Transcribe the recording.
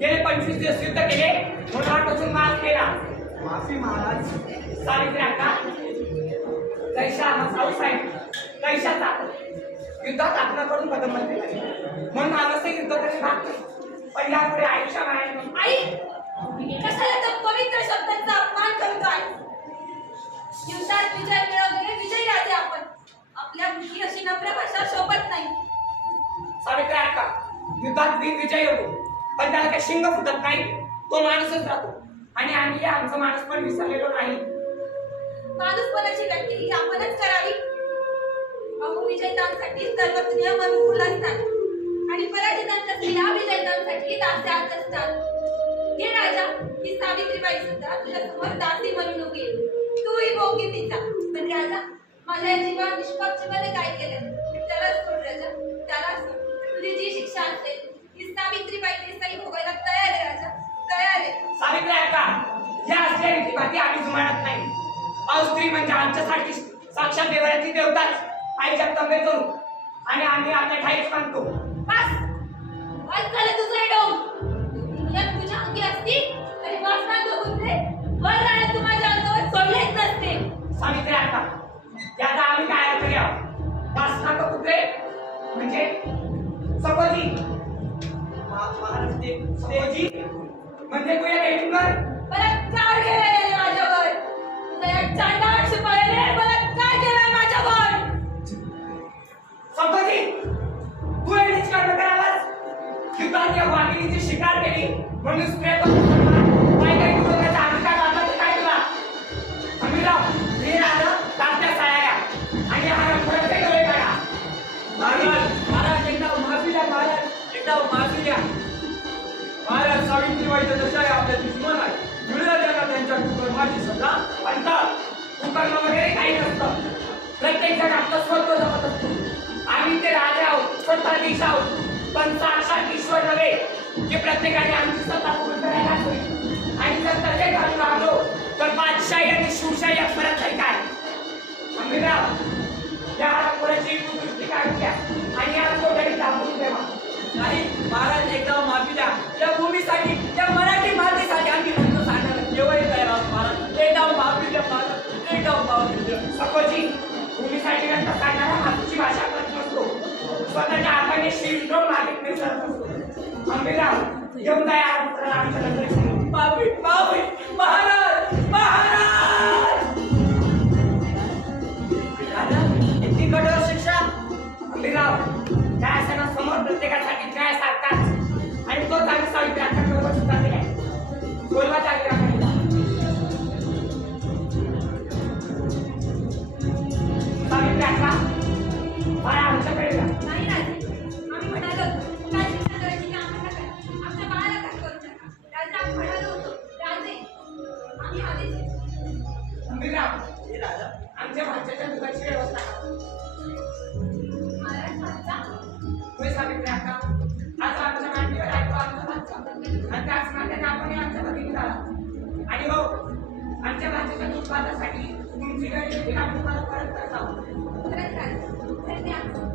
गेले 25 दिवस युद्ध केले म्हणून आठवून माफ केला. माफी महाराज. सावित्री अक्का कैशा मसाऊ साहेब कैशाचा युद्धात आपल्याकडून कदम बनले म्हणून आमचे युद्ध तरी भाग पण यापुढे आयुष्या माया आई कशाला त्या पवित्र शब्दांचा अपमान करताय? युद्धात विजय मिळवलेले विजयी राजे आपण. आपल्या बुद्धी अशी नम्र भाषा शोभत नाही. सावित्री अक्का युद्धात वीर विजय होतो पण त्याला काही शिंग फुटत नाही. तो माणूसच राहतो आणि आम्ही आमचा माणूस पण विसरलेलो नाही. माणूसपणाची व्यक्ती ही आपणच करावी. अहो विजयतांसाठी सर्वच नियम अनुकूल असतात आणि पराजितांसाठी या विजयतांसाठी दास्यात असतात. हे राजा ही सावित्रीबाई सुद्धा तुझ्या समोर दासी म्हणून उभी आहे. तूही भोगी तिचा. पण राजा माझ्या जीवावर निष्पक्षपणे काय केलं त्याला सोड राजा, त्याला सोड. तुझी जी शिक्षा असेल ती सावित्रीबाई देसाई भोगायला तयार आहे राजा, तयार आहे. सावित्री अक्का या असल्या रीतीभाती आम्ही जुमानत नाही. स्त्री म्हणजे आमच्यासाठी साक्षात देवळाची देवताच आई जगदंबे करू आणि आम्ही आपल्या ठाईच मानतो. बस बस झालं तुझं डोंग. दुनियात तुझ्या अंगी असती तरी वासनात बघून ते वर राहणं तू माझ्या अंगावर सोडलेच नसते. सावित्री अक्का याचा आम्ही काय अर्थ घ्यावा? वासनाक कुत्रे म्हणजे सकोजी महाराज ते सकोजी म्हणजे तू या डेटिंगवर बलात्कार केलेला माझ्यावर. तुझ्या या चांडाळ शिपायाने बलात्कार केलाय माझ्यावर. सकोजी तू हे निष्कर्म करावास. युद्धात या वाघिणीची शिकार केली म्हणून स्त्रिया काय काही कुटुंबाचा अधिकार लागला काय तुला? अमिराव हे राजा तात्या साया आणि हा रंगपुराचे डोळे काढा. महाराज महाराज एकदा माफी द्या. महाराज एकदा माफी द्या. महाराज सावित्रीबाई तर जशा आपल्या दुश्मन आहे मिळाल्या त्यांना त्यांच्या कुटुंबाची सजा. पंत कुकर्म वगैरे काही नसतं. प्रत्येक जण आपलं स्वत्व जपत असतो. आम्ही ते राजा आहोत, स्वतः देश आहोत, पण साक्षात ईश्वर नव्हे जे प्रत्येकाने आमची सत्ता पूर्ण करायला हवी. आणि जर तसे घालून राहिलो तर बादशाही आणि शिवशाही फरक आहे काय? अमिराव या पुराची दृष्टी काढून घ्या आणि या कोठडी दाबून ठेवा. नाही महाराज एकदा माफी द्या. या भूमीसाठी या मराठी मातीसाठी आम्ही म्हणतो सांगायला केव्हाही तयार आहोत. महाराज एकदा माफी द्या. महाराज एकदा माफी द्या. सकोजी भूमीसाठी व्यक्त करणारा हातची भाषा करत नसतो. स्वतःच्या हाताने शिवडोळ मागित नाही करत असतो. अमिराव घेऊन जा या आमच्या लग्नाची माफी माफी. महाराज महाराज राजा इतकी कठोर शिक्षा? अमिराव न्याय समोर प्रत्येकासाठी न्याय सारखाच आणि तोच आम्ही सावित्री अक्काबरोबर सुद्धा दिलाय. बोलवा चालली राहिला सावित्री अक्का बाळा आमच्याकडे जा. नाही राजे, आम्ही म्हणालो होतो काय शिक्षा करायची ते आम्हाला करा. आमच्या बाळाला काय करू नका. राजा आम्ही म्हणालो होतो राजे आम्ही आधीच येतो. अमिराव हे राजा आमच्या भाच्याच्या दुधाची व्यवस्था करा. महाराज भाचा होय सावित्री अक्का आज आमच्या मांडीवर ऐकतो आमचा भाचा आणि त्याच नात्याने आपण आमच्या भगिनी झाला. आणि हो आमच्या भाच्याच्या उत्पादनासाठी तुमची गडी देखील आम्ही परत करत आहोत. खरंच राजे धन्यवाद.